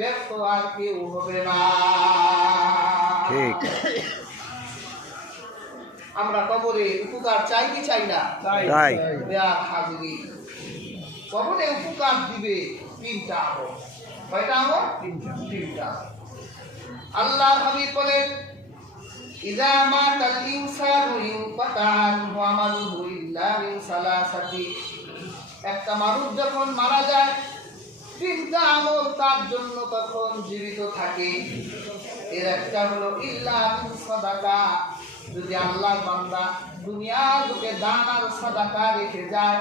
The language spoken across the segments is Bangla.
ব্যর্থ আর কেউ হবে না। ঠিক। আমরা কবরে উপকার চাই কি চাই না? চাই। হাজিরি কবরে উপকার দিবে তিনটা আমল। কয়টা আমল? তিনটা। আল্লাহর হাবিব বলেন, ইযা মাতাল ইনসানু ইনকাতা আনহু আমালুহু ইল্লা মিন সালাসাতি। একটা মানুষ যখন মারা যায়, তিনটা আমল তার জন্য তখন জীবিত থাকে। এর একটা হলো ইল্লা মিন সাদাকা, যদি আল্লাহর বান্দা দুনিয়ার বুকে দান আর সাদাকা রেখে যায়,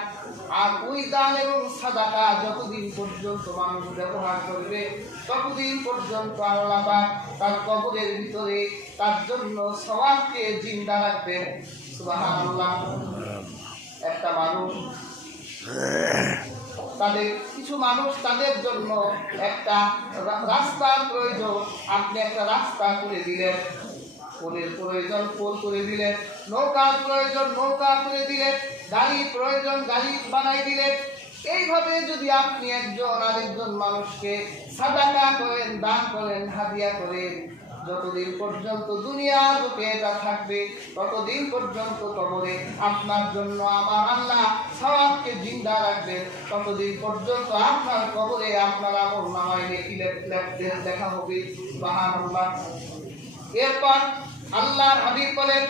আর ওই দান এবং সাদাকা যতদিন পর্যন্ত মানুষ ব্যবহার করবে ততদিন পর্যন্ত আল্লাহ পাক তার কবরের ভিতরে তার জন্য সওয়াবকে জিন্দা রাখবেন। সুবহানাল্লাহ। একটা মানুষ কিছু মানুষ তাদের জন্য একটা রাস্তার প্রয়োজন, আপনি একটা রাস্তা করে দিলেন, পোলের প্রয়োজন পোল করে দিলেন, নৌকার প্রয়োজন নৌকা করে দিলেন, গাড়ির প্রয়োজন গাড়ি বানাই দিলেন। এইভাবে যদি আপনি একজন আরেকজন মানুষকে সাদাকা করেন, দান করেন, হাদিয়া করেন, যতদিন পর্যন্ত দুনিয়ার বুকে এটা থাকবে ততদিন পর্যন্ত কবরে আপনার জন্য আমার আল্লাহ সওয়াবকে জিন্দা রাখবেন। ততদিন পর্যন্ত আপনার কবরে আপনার আমল নামায় লেখা হবে। সুবহানাল্লাহ। এরপর আল্লাহর হাবিব বলেন,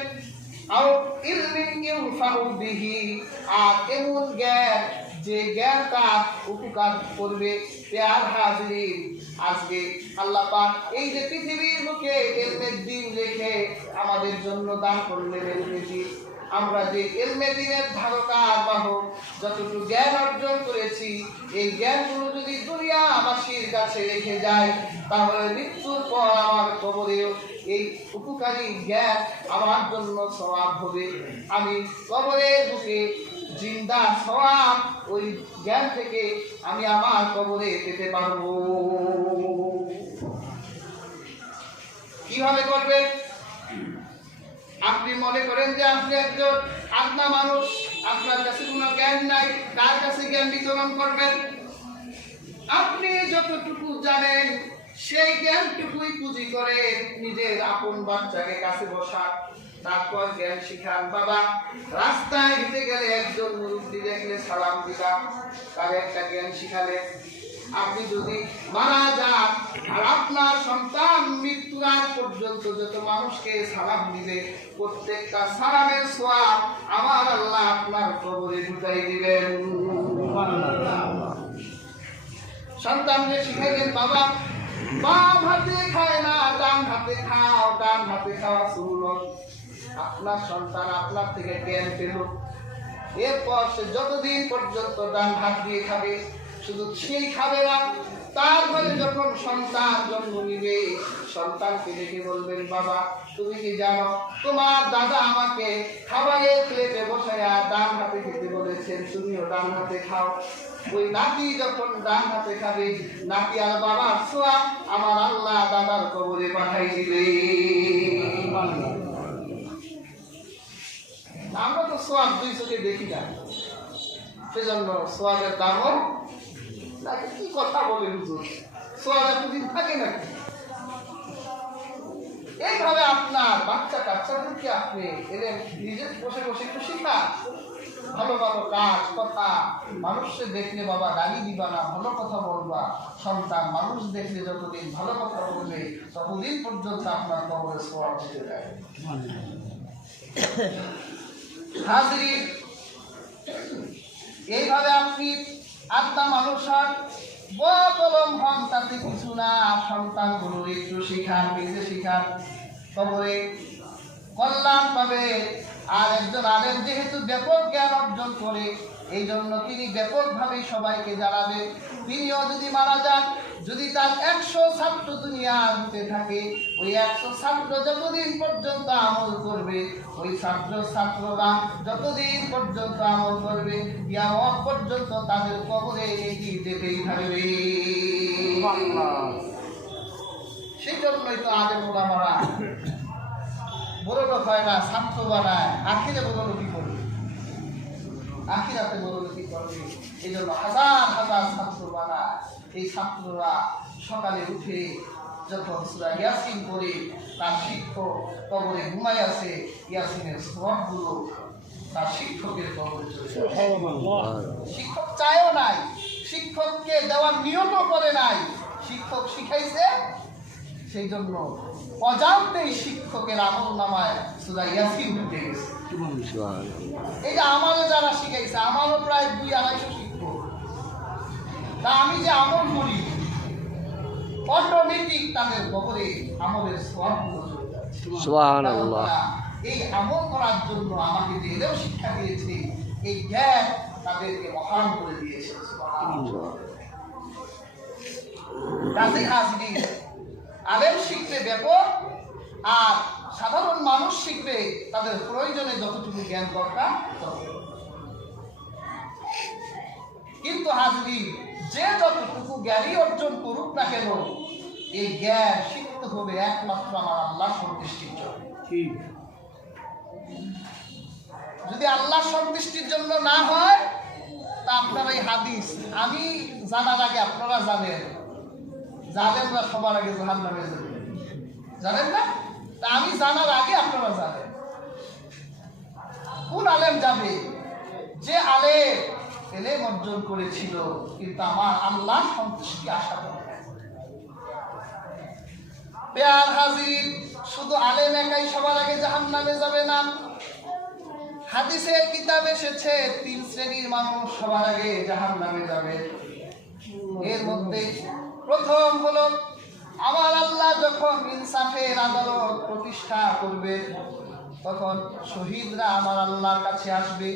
আও ইলমিন ইউনফাউ বিহি, আর এমন জ্ঞান যে জ্ঞান তার উপকার করবে। প্রিয় হাজিরিন, আজকে আল্লাহ পাক এই যে পৃথিবীর মুখে ইলমের দিন রেখে আমাদের জন্য দান করলেন ইলমের দিন, আমরা যে ইলমের দিনের ধারকা বাহক যতটুকু জ্ঞান অর্জন করেছি, এই জ্ঞানগুলো যদি দুনিয়াবাসীর কাছে রেখে যায়, তাহলে মৃত্যুর পর আমার কবরেও এই উপকারী জ্ঞান আমার জন্য সওয়াব হবে। আমি কবরের বুকে জিন্দা সওয়াব ওই জ্ঞান থেকে আমি আমার কবরে পেতে পারবো। কিভাবে করবেন? আপনি মনে করেন যে আপনি একজন আদনা মানুষ, আপনার কাছে কোনো জ্ঞান নাই, কার কাছে জ্ঞান বিতরণ করবেন? আপনি যতটুকু জানেন সেই জ্ঞানটুকুই পুঁজি করে নিজের আপন বাচ্চাকে কাছে বসা, তারপর জ্ঞান শিখান। বাবা, রাস্তায় হেঁটে গেলে একজন মুরব্বী দেখলে সালাম দিবা, তার একটা জ্ঞান শিখালে। আপনি যদি মারা যান আর আপনার সন্তান মৃত্যুর আগ পর্যন্ত যত মানুষকে সালাম দিবে, প্রত্যেকটা সালামের সওয়াব আমার আল্লাহ আপনার কবরে ঢুকাই দিবেন। সন্তানকে শিখাইলেন, বাবা বাম হাতে খায় না, ডান হাতে খাও, ডান হাতে খাওয়া শুরু। আপনার সন্তান আপনার থেকে জ্ঞান পেল, এরপর সে যতদিন পর্যন্ত ডান হাত দিয়ে খাবে, শুধু সেই খাবে না, তার ঘরে যখন সন্তান জন্ম নিবে, সন্তানকে দেখে বলবেন, বাবা তুমি কি জানো তোমার দাদা আমাকে খাবারের প্লেটে বসায়া ডান হাতে খেতে বলেছেন, তুমিও ডান হাতে খাও। ওই নাতি যখন ডান হাতে খাবে, নাতি আর বাবার সওয়াব আমার আল্লাহ দাদার কবরে পাঠাই দিবে। আমরা তো সওয়াব দুই চোখে দেখি না, সেজন্য সওয়াবের দামও নাকি। কি কথা বলে হুজুর, সওয়াব এতদিন থাকে নাকি? এইভাবে আপনার বাচ্চা কাচ্চাদেরকে আপনি এলেন নিজে বসে বসে একটু শিখা, ভালো ভালো কাজ কথা। মানুষকে দেখলে বাবা গালি দিবা না, ভালো কথা বলবা। সন্তান মানুষ দেখলে যতদিন ভালো কথা বলবে ততদিন পর্যন্ত আপনার কবরে সওয়াব দিতে যায়। হাজির, এইভাবে আপনি আত্মা মানুষ হন, বলম হন, তাতে কিছু না। সন্তানগুলোর একটু শিখান, নিজে শিখান, কবরে কল্যাণ পাবে। আর একজন আলেম যেহেতু ব্যাপক জ্ঞান অর্জন করে, এই জন্য তিনি ব্যাপকভাবে সবাইকে জানাবে। তিনিও যদি মারা যান, যদি তার 100 ছাত্র দুনিয়ার বুকে থাকে, ওই 100 ছাত্র যতদিন পর্যন্ত আমল করবে, ওই ছাত্ররা যতদিন পর্যন্ত আমল করবে, কিয়ামত পর্যন্ত তাদের কবরে নেকি যেতেই থাকবে। সেই জন্যই তো আলেম ওলামারা বড় লোক হয় না, ছাত্র বানায়, আখিরে বড় লোকই করবে। আখিরাতে বড়গতি করবে। এই জন্য হাজার হাজার ছাত্র বানায়। এই ছাত্ররা সকালে উঠে যখন সূরা ইয়াসিন পড়ে, তার শিক্ষক কবরে ঘুমায় আছে, ইয়াসিনের সওয়াবগুলো তার শিক্ষকের কবরে চলে যায়। শিক্ষক চায়ও নাই, শিক্ষককে দেওয়ার নিয়মও করে নাই, শিক্ষক শিখাইছে সেই জন্য অজান্তেই শিক্ষকের আমল নামায় সূরা ইয়াসিন ঢুকে গেছে। এই যে আমারও যারা শিখাইছে, আমারও প্রায় 200-250 শিক্ষক, তা আমি যে আমল করি অটোমেটিক তাদের কবরে আমলের সওয়াবগুলো চলে যাচ্ছে। সুবহানাল্লাহ। এই আমল করার জন্য আমাকে যে এটাও শিক্ষা দিয়েছে, এই জ্ঞান তাদেরকে মহান করে দিয়েছে। কাজী হাজরিন, আলেম শিখবে ব্যাপক, আর সাধারণ মানুষ শিখবে তাদের প্রয়োজনে যতটুকু জ্ঞান দরকার ততটুকু। কিন্তু হাজরিন, যে যতটুকু জ্ঞানই অর্জন করুক না কেন, এই জ্ঞান শিখতে হবে একমাত্র আমার আল্লাহ সন্তুষ্টির জন্য। যদি আল্লাহ সন্তুষ্টির জন্য না হয়, তা আপনারা এই হাদিস আমি জানার আগে আপনারা জানেন না সবার আগে জাহান্নামে যাবেন, জানেন না? তা আমি জানার আগে আপনারা জানেন। কোন আলেম যাবে? যে আলেম এলেম অর্জন করেছিল কিন্তু আমার আল্লাহ সন্তুষ্টি আশা করে। পেয়ার হাজির, শুধু আলেম একাই সবার আগে জাহান্নামে যাবে না। হাদিসের কিতাবে এসেছে 3 শ্রেণীর মানুষ সবার আগে জাহান্নামে যাবে। এর মধ্যে প্রথম হলো, আমার আল্লাহ যখন ইনসাফের আদালত প্রতিষ্ঠা করবে, তখন শহীদরা আমার আল্লাহর কাছে আসবে।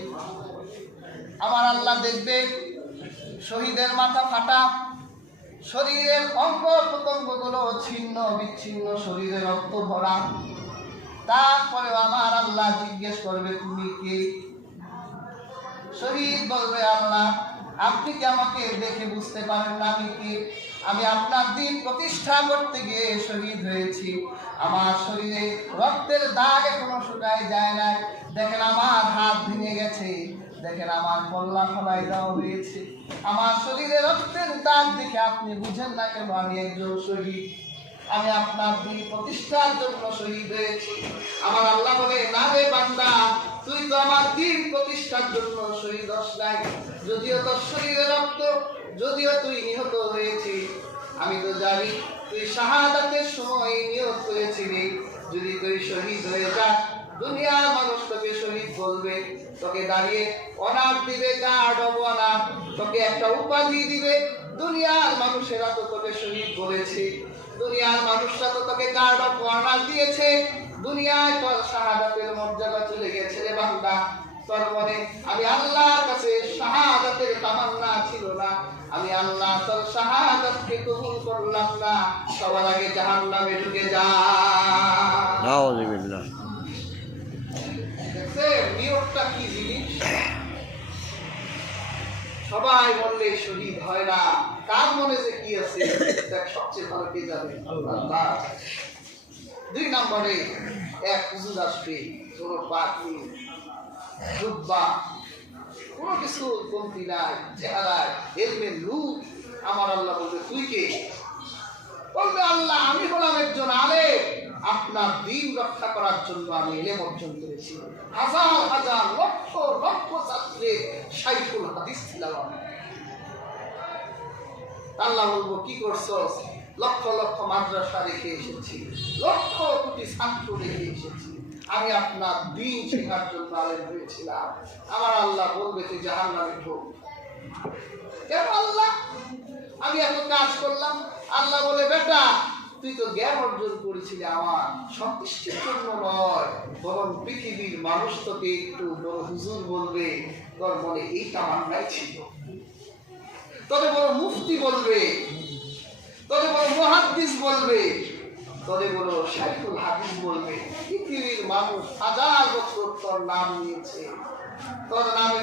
আমার আল্লাহ দেখবে শহীদের মাথা ফাটা, শরীরের অঙ্গ প্রত্যঙ্গগুলো ছিন্ন বিচ্ছিন্ন, শরীরে রক্ত ভরা। তারপরে আমার আল্লাহ জিজ্ঞেস করবে, তুমি কে? শহীদ বলবে, আল্লাহ আপনি কি আমাকে দেখে বুঝতে পারেন না আমি কে? আমি আপনার দিন প্রতিষ্ঠা করতে গিয়ে শহীদ হয়েছি। আমার শরীরে রক্তের দাগ এখনো শুকায় যায় না। দেখেন আমার হাত ভেঙে গেছে, দেখেন আমার কল্লা ফলাই দেওয়া হয়েছে। আমার শরীরে রক্তের দাগ দেখে আপনি বুঝেন না কেন আমি একজন শহীদ? আমি আপনার দিন প্রতিষ্ঠার জন্য শহীদ হয়েছি। আমার আল্লাহ বলে, না রে বান্দা, তুই তো আমার দিন প্রতিষ্ঠার জন্য শহীদ হস নাই। যদিও তোর শরীরে রক্ত, যদিও তুই নিহত হয়েছিস, আমি তো জানি তুই শাহাদাতের সময় নিহত হয়েছিলি। যদি তুই শহীদ হয়ে যা, দুনিয়ার মানুষ তোকে শহীদ বলবে, তোকে দাঁড়িয়ে অনার দিবে, গার্ড অব অনার, তোকে একটা উপাধি দিবে। দুনিয়ার মানুষেরা তো তোকে শহীদ বলেছে, দুনিয়ার মানুষরা তো তোকে গার্ড অফ অনার দিয়েছে। দুনিয়ায় তোর শাহাদাতের মর্যাদা চলে গেছে রে বান্দা। তোর মনে আমি আল্লাহর কাছে শাহাদাতের তামান্না ছিল না, আমি আল্লাহ তোর শাহাদাতকে কবুল করলাম না। সবার আগে জাহান্নামে ঢুকে যা। নাউযুবিল্লাহ। দেখছেন নিয়তটা কি জিনিস? সবাই বললে শহীদ হয় না, কার মনে যে কি আছে দেখ, সবচেয়ে ভালো কে যাবে? আল্লাহ। 2 নম্বরে এক হুজুর আসবে, কোনো পাগড়ি জুব্বা, কোনো কিছু কমতি নাই, চেহারায় এলমে নূর। আমার আল্লাহ বলবে, তুই কে? বলবে, আল্লাহ আমি হলাম একজন আলেম, আপনার দিন রক্ষা করার জন্য আমি ইলম অর্জন করেছি। হাজার হাজার লক্ষ লক্ষ ছাত্রের শাইখুল হাদিস ছিলাম আমি। আল্লাহ বলবো, কি করছস? লক্ষ লক্ষ মাদ্রাসা রেখে এসেছি, লক্ষ কোটি ছাত্র রেখে এসেছি, আমি আপনার দিন শেখার জন্য আলেম হয়েছিলাম। আমার আল্লাহ বলবে, তুই জাহান্নামে ঢোক। কেন আল্লাহ? আমি এত কাজ করলাম। আল্লাহ বলে, বেটা তুই তো জ্ঞান অর্জন করেছিলি আমার সন্তুষ্টির জন্য নয়, বরং পৃথিবীর মানুষ তোকে একটু বড় হুজুর বলবে, তোর মনে এই তামান্নাই ছিল। তবে বড় মুফতি বলবে, তবে বড় মুহাদ্দিস বলবে, তবে বড় শাইখুল হাদিস বলবে। পৃথিবীর মানুষ হাজার বছর তোর নাম নিয়েছে, তোর নামে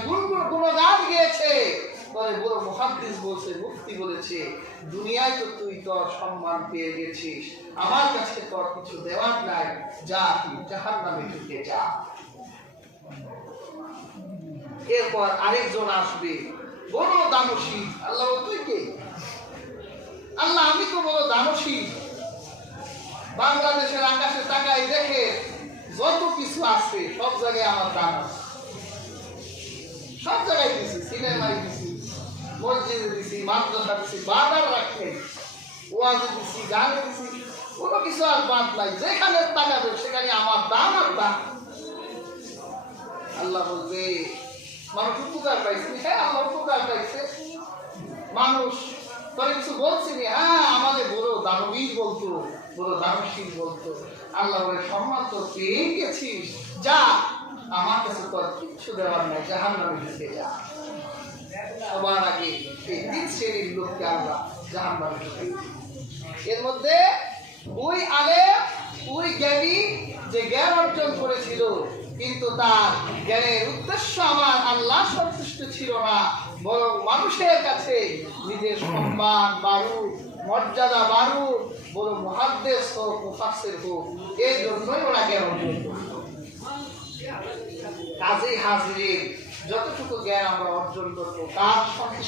গুণগান গিয়েছে, তবে বড় মুহাদ্দিস বলছে, মুফতি বলেছে। দুনিয়ায় তো তুই তোর সম্মান পেয়ে গেছিস, আমার কাছে তোর কিছু দেওয়ার নাই, যা তুই জাহান্নামে ঢুকে যা। এরপর আরেকজন আসবে বড় দানশীল। আল্লাহ তুই কে? আল্লাহ আমি তো বড় দানশীল। বাংলাদেশের আকাশে তাকাই দেখে যত কিছু আছে সব জায়গায় আমার দান আছে। সব জায়গায় দিছি, সিনেমায় দিছি, মসজিদে দিছি, মাদ্রাসা দিছি, বাজার রাখে, ওয়াজে দিছি, গানে দিছি, কোনো কিছু আর বাদ নাই। যেখানে তাকাবে সেখানে আমার দাম আর দাম। আল্লাহ বলবে মানুষ উপকার পাইছে। হ্যাঁ, আল্লাহ উপকার পাইছে। মানুষ তোর কিছু বলছিনি? হ্যাঁ, আমাদের বড় দানবীর বলতো, বড় দানশীল বলতো। আল্লাহ বলে সম্মান তো পেয়ে গেছিস, যা আমার কাছে তোর কিচ্ছু দেওয়ার নাই, জাহান্নামে ঢুকে যা। সবার আগে এই 3 শ্রেণীর লোককে আমরা জাহান্নামে ঢুকে। এর মধ্যে ওই আলেম, ওই জ্ঞানী যে জ্ঞান অর্জন করেছিল কিন্তু তার জ্ঞানের উদ্দেশ্য আমার আল্লাহ সন্তুষ্ট ছিল না, বরং মানুষের কাছে নিজের সম্মান বাড়ুক, মর্যাদা বাড়ুক, বড় মুহাদ্দিস হোক, মুফাসসির হোক, এই জন্যই ওরা জ্ঞান অর্জন করত। কাজেই হাজির যতটুকু জ্ঞান আমরা অর্জন করবো তার সন্তুষ্ট